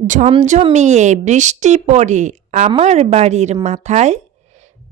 ঝমঝমিয়ে বৃষ্টি পড়ে আমার বাড়ির মাথায়,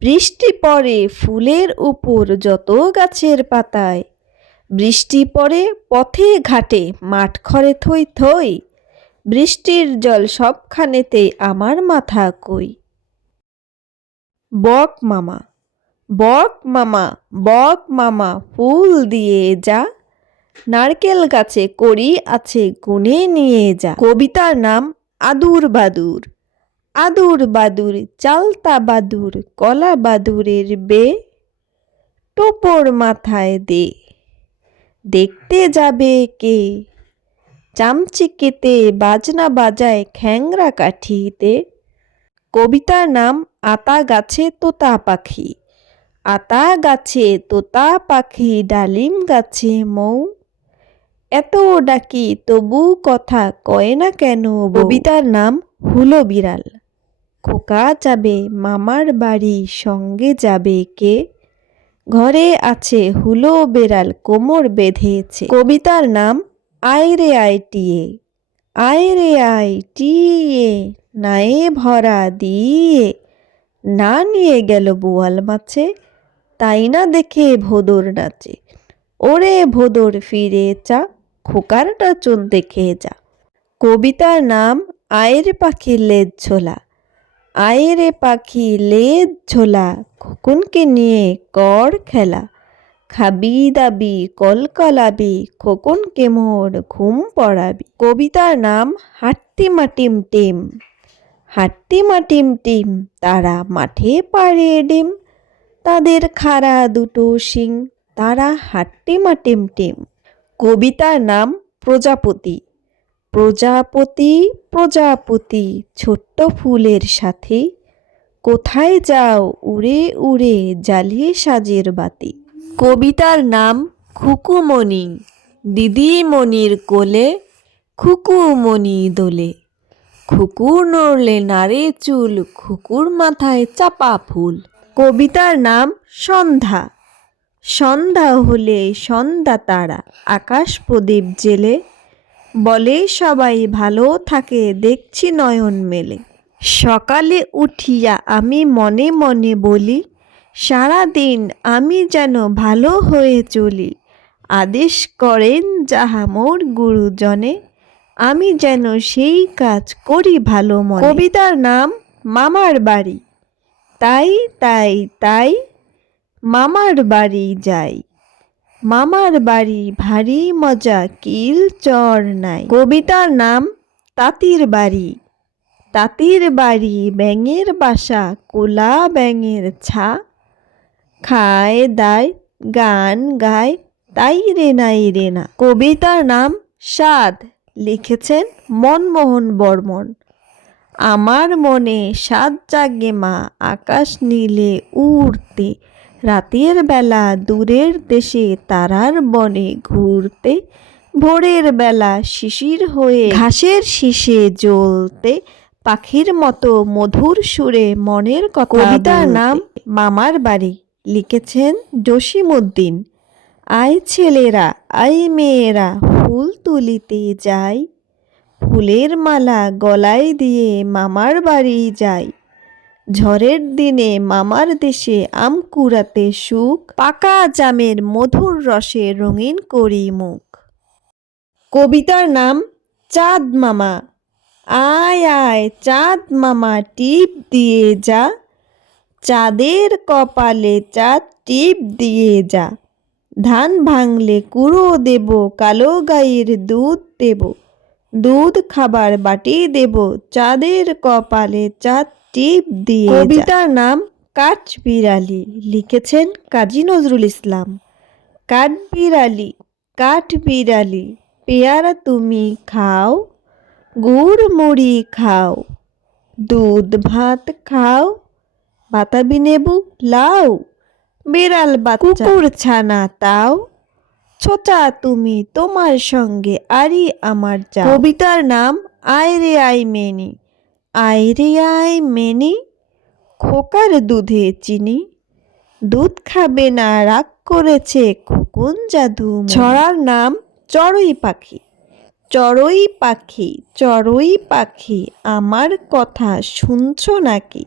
বৃষ্টি পড়ে ফুলের উপর যত গাছের পাতায়, বৃষ্টি পড়ে পথে ঘাটে মাঠ খড়ে থই থই, বৃষ্টির জল সবখানেতে আমার মাথা কই। বক মামা, বক মামা, বক মামা ফুল দিয়ে যা, নারকেল গাছে কড়ি আছে গুনে নিয়ে যা। কবিতার নাম আদুর বাদুর। আদুর বাদুর চালতা বাদুর কলা বাদুরের বে, টোপর মাথায় দে, দেখতে যাবে কে? চামচিকেতে বাজনা বাজায় খ্যাংরা কাঠিতে। কবিতার নাম আতা গাছে তোতা পাখি। আতা গাছে তোতা পাখি ডালিম গাছে মৌ, এত ডাকি তবু কথা কয় না কেন বউ। কবিতার নাম হুলো বিড়াল। খোকা যাবে মামার বাড়ি সঙ্গে যাবে কে? ঘরে আছে হুলো বেড়াল কোমর বেঁধেছে। কবিতার নাম আয় রে আয় টিয়ে। আয় রে আয় টিয়ে নায়ে ভরা দিয়ে, না নিয়ে গেল বোয়াল মাছে, তাই না দেখে ভোদর নাচে। ওরে ভোদর ফিরে চা, খোকার নাচন দেখে যা। কবিতার নাম আয়ের পাখির লেজ ঝোলা। আয়ের পাখি লেজ ঝোলা, খোকনকে নিয়ে কর খেলা, খাবি দাবি কলকলাবি, খোকনকে মোর ঘুম পড়াবি। কবিতার নাম হাট্টিমা টিম টিম। হাট্টিমা টিম টিম তারা মাঠে পাড়ে ডিম, তাদের খাড়া দুটো শিং, তারা হাট্টিমা টিম টিম। কবিতার নাম প্রজাপতি। প্রজাপতি প্রজাপতি ছোট্ট ফুলের সাথে, কোথায় যাও উড়ে উড়ে জ্বালিয়ে সাজের বাতি। কবিতার নাম খুকুমণি। দিদিমণির কোলে খুকুমণি দোলে, খুকুর নড়লে নাড়ে চুল, খুকুর মাথায় চাপা ফুল। কবিতার নাম সন্ধ্যা। সন্ধ্যা হলে সন্ধ্যা তারা আকাশ প্রদীপ জেলে, বলে সবাই ভালো থাকে দেখছি নয়ন মেলে। সকালে উঠিয়া আমি মনে মনে বলি, সারাদিন আমি যেন ভালো হয়ে চলি, আদেশ করেন যাহা মোর গুরুজনে, আমি যেন সেই কাজ করি ভালো মনে। কবিতার নাম মামার বাড়ি। তাই তাই তাই মামার বাড়ি যাই, মামার বাড়ি ভারী মজা কিল চর নাই। কবিতার নাম তাঁতির বাড়ি। তাঁতির বাড়ি ব্যাঙের বাসা কোলা ব্যাঙের ছা, খায় দায় গান গায় তাই রে নাই রে না। কবিতার নাম সাধ। লিখেছেন মনমোহন বর্মন। আমার মনে সাধ জাগে মা আকাশ নীলে উড়তে, রাতের বেলা দূরের দেশে তারার বনে ঘুরতে, ভোরের বেলা শিশির হয়ে ঘাসের শীষে জ্বলতে, পাখির মতো মধুর সুরে মনের কথা। কবিতার নাম মামার বাড়ি। লিখেছেন জসিমউদ্দিন। আয় ছেলেরা আয় মেয়েরা ফুল তুলিতে যাই, ফুলের মালা গলায় দিয়ে মামার বাড়ি যাই, ঝড়ের দিনে মামার দেশে আম কুড়াতে সুখ, পাকা জামের মধুর রসে রঙিন করি মুখ। কবিতার নাম চাঁদ মামা। আয় আয় চাঁদ মামা টিপ দিয়ে যা, চাঁদের কপালে চাঁদ টিপ দিয়ে যা, ধান ভাঙলে কুড়ো দেব, কালো গাইয়ের দুধ দেব, দুধ খাবার বাটি দেব, চাঁদের কপালে চাঁদ টিপ দিয়ে যা। কবিতার নাম কাঠবিড়ালি। লিখেছেন কাজী নজরুল ইসলাম। কাঠবিড়ালি কাঠবিড়ালি পেয়ারা তুমি খাও, গুড় মুড়ি খাও, দুধ ভাত খাও, বাতাবি লেবু লাও, বিড়াল বাচ্চা কুকুর ছানা তাও, ছোটা তুমি তোমার সঙ্গে আরি আমার যাও। কবিতার নাম আয় রে আয় মেনি। আয় রে আয় মেনি, খোকার দুধে চিনি, দুধ খাবে না রাগ করেছে খোকন জাদু। ছড়ার নাম চড়ুই পাখি। চড়ুই পাখি আমার কথা শুনছো নাকি?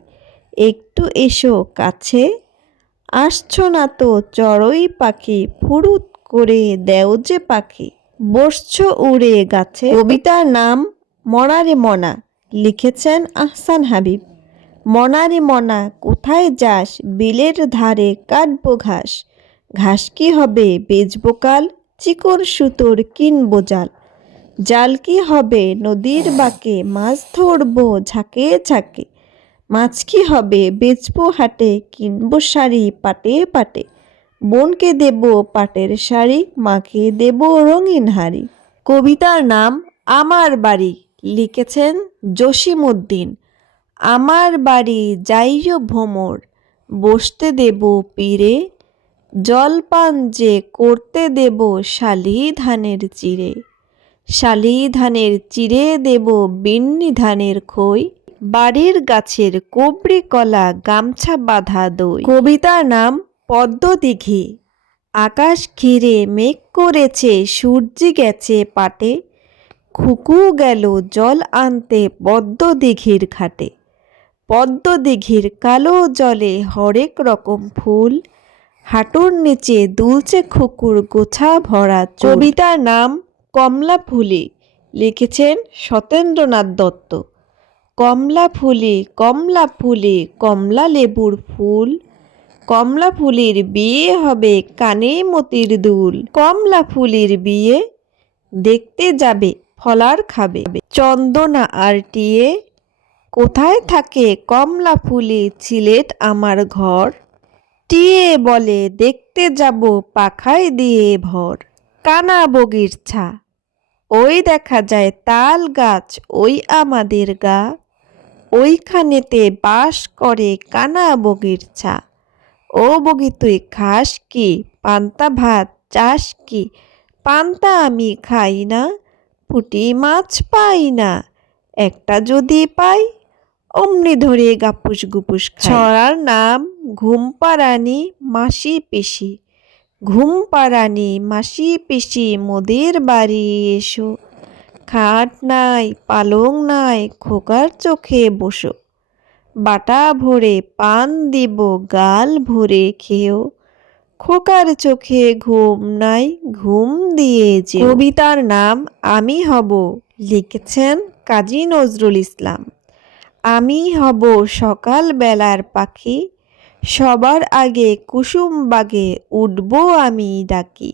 একটু এসো কাছে। আসছো না তো চড়ুই পাখি, ফুরুত করে দেও যে পাখি। বসছো উড়ে গাছে। কবিতার নাম মনা রে মনা, লিখেছেন আহসান হাবীব। মনা রে মনা কোথায় যাস? বিলের ধারে কাটবো ঘাস। ঘাস কি হবে বেচবো কাল, চিকন সুতোর কিনবো জাল। জাল কি হবে নদীর বাঁকে, মাছ ধরবো ঝাঁকে ঝাঁকে। মাছ কি হবে বেচবো হাটে, কিনবো শাড়ি পাটে পাটে। বোনকে দেব পাটের শাড়ি, মাকে দেব রঙিন হাড়ি। কবিতার নাম আমার বাড়ি, লিখেছেন জসিমউদ্দিন। আমার বাড়ি যাইও ভ্রমর, বসতে দেব পীরে। জলপান যে করতে দেব শালি ধানের চিড়ে। শালি ধানের চিড়ে দেব বিন্নি ধানের খই। বাড়ির গাছের কবরি কলা, গামছা বাঁধা দই। কবিতার নাম পদ্মদিঘি। আকাশ ঘিরে মেঘ করেছে, সূর্যি গেছে পাটে। খুকু গেল জল আনতে পদ্মদিঘির ঘাটে। পদ্মদিঘির কালো জলে হরেক রকম ফুল, হাঁটুর নিচে দুলছে খুকুর গোছা ভরা চুল। কবিতার নাম কমলা ফুলি, লিখেছেন সতেন্দ্রনাথ দত্ত। কমলা ফুলি কমলা লেবুর ফুল। কমলা ফুলির বিয়ে হবে কানে মতির দুল। কমলা ফুলির বিয়ে দেখতে যাবে ফলার খাবে। চন্দনা আর টিয়ে কোথায় থাকে কমলা ফুলি, সিলেট আমার ঘর। টিয়ে বলে দেখতে যাব পাখায় দিয়ে ভর। কানা বগির ছা, ওই দেখা যায় তাল গাছ, ওই আমাদের গা। ওইখানেতে বাস করে কানা বগির ছা। ও বগি তুই খাস কি, পান্তা ভাত চাস কি? পান্তা আমি খাই না, পুঁটি মাছ পাই না। একটা যদি পাই, অমনি ধরে গাপুস গুপুস খাই। ছড়ার নাম ঘুমপাড়ানি মাসি পিসি। ঘুমপাড়ানি মাসি পিসি মোদের বাড়ি এসো। খাট নাই পালং নাই, খোকার চোখে বসো। বাটা ভরে পান দিব, গাল ভরে খেও। খোকার চোখে ঘুম নাই, ঘুম দিয়ে যেও। কবিতার নাম আমি হব, লিখেছেন কাজী নজরুল ইসলাম। আমি হব সকাল বেলার পাখি, সবার আগে কুসুম বাগে উঠব আমি ডাকি।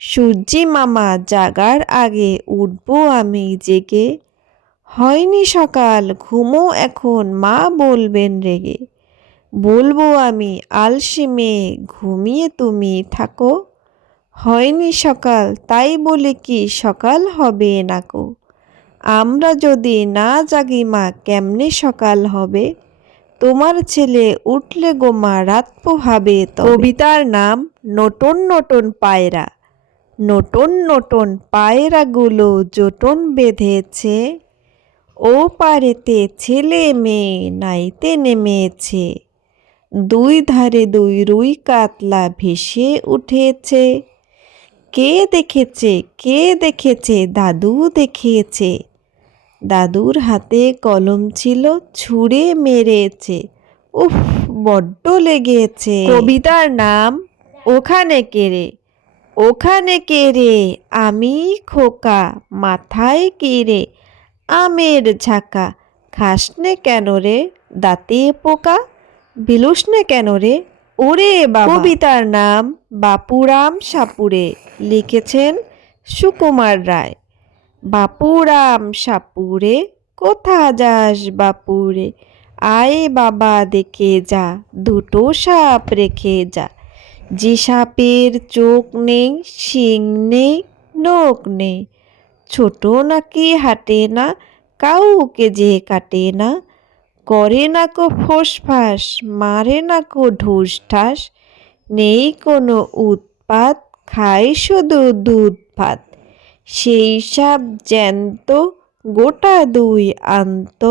সূর্যি মামা জাগার আগে উঠব আমি জেগে। হয়নি সকাল ঘুমো এখন, মা বলবেন রেগে। বলবো আমি আলসে মেয়ে, ঘুমিয়ে তুমি থাকো। হয়নি সকাল তাই বলে কি সকাল হবে নাকো। আমরা যদি না জাগি মা কেমনে সকাল হবে। তোমার ছেলে উঠলে গোমা রাত পোহাবে তবে। কবিতার নাম নতুন নতুন পায়রা। নতুন নতুন পায়রাগুলো জোটন বেঁধেছে, ও পারেতে ছেলে মেয়ে নাইতে নেমেছে। দুই ধারে দুই রুই কাতলা ভেসে উঠেছে। কে দেখেছে দাদু দেখেছে। দাদুর হাতে কলম ছিল, ছুঁড়ে মেরেছে। উফ বড্ড লেগেছে। কবিতার নাম ওখানে কে রে। ওখানে কে রে আমি খোকা, মাথায় কি রে আমের ঝাঁকা। খাসনে কেন রে দাঁতে পোকা, বিলুসনে কেন রে ওরে বাবা। কবিতার নাম বাপুরাম সাপুড়ে, লিখেছেন সুকুমার রায়। বাপুরাম সাপুড়ে কোথা যাস বাপুরে, আয় বাবা দেখে যা, দুটো সাপ রেখে যা। যে সাপের চোখ নেই, শিং নেই, নোক নেই, ছোট নাকি হাঁটে না, কাউকে যে কাটে না। করে না কো ফোঁসফাস, মারে না কো ঢুস ঢাস। নেই কোনো উৎপাত, খায় শুধু দুধ ভাত। সেই সাপ জ্যান্ত, গোটা দুই আন্ত,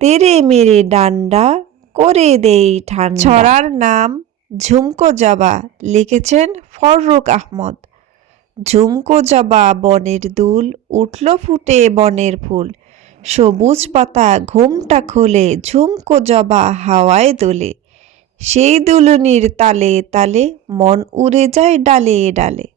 তেরে মেরে ডান্ডা করে দেই ঠান্ডা। ছড়ার নাম ঝুমকো জবা, লিখেছেন ফররুক আহমদ। ঝুমকো জবা বনের দুল, উঠল ফুটে বনের ফুল। সবুজ পাতা ঘোমটা খোলে, ঝুমকো জবা হাওয়ায় দোলে। সেই দুলুনির তালে তালে মন উড়ে যায় ডালে ডালে।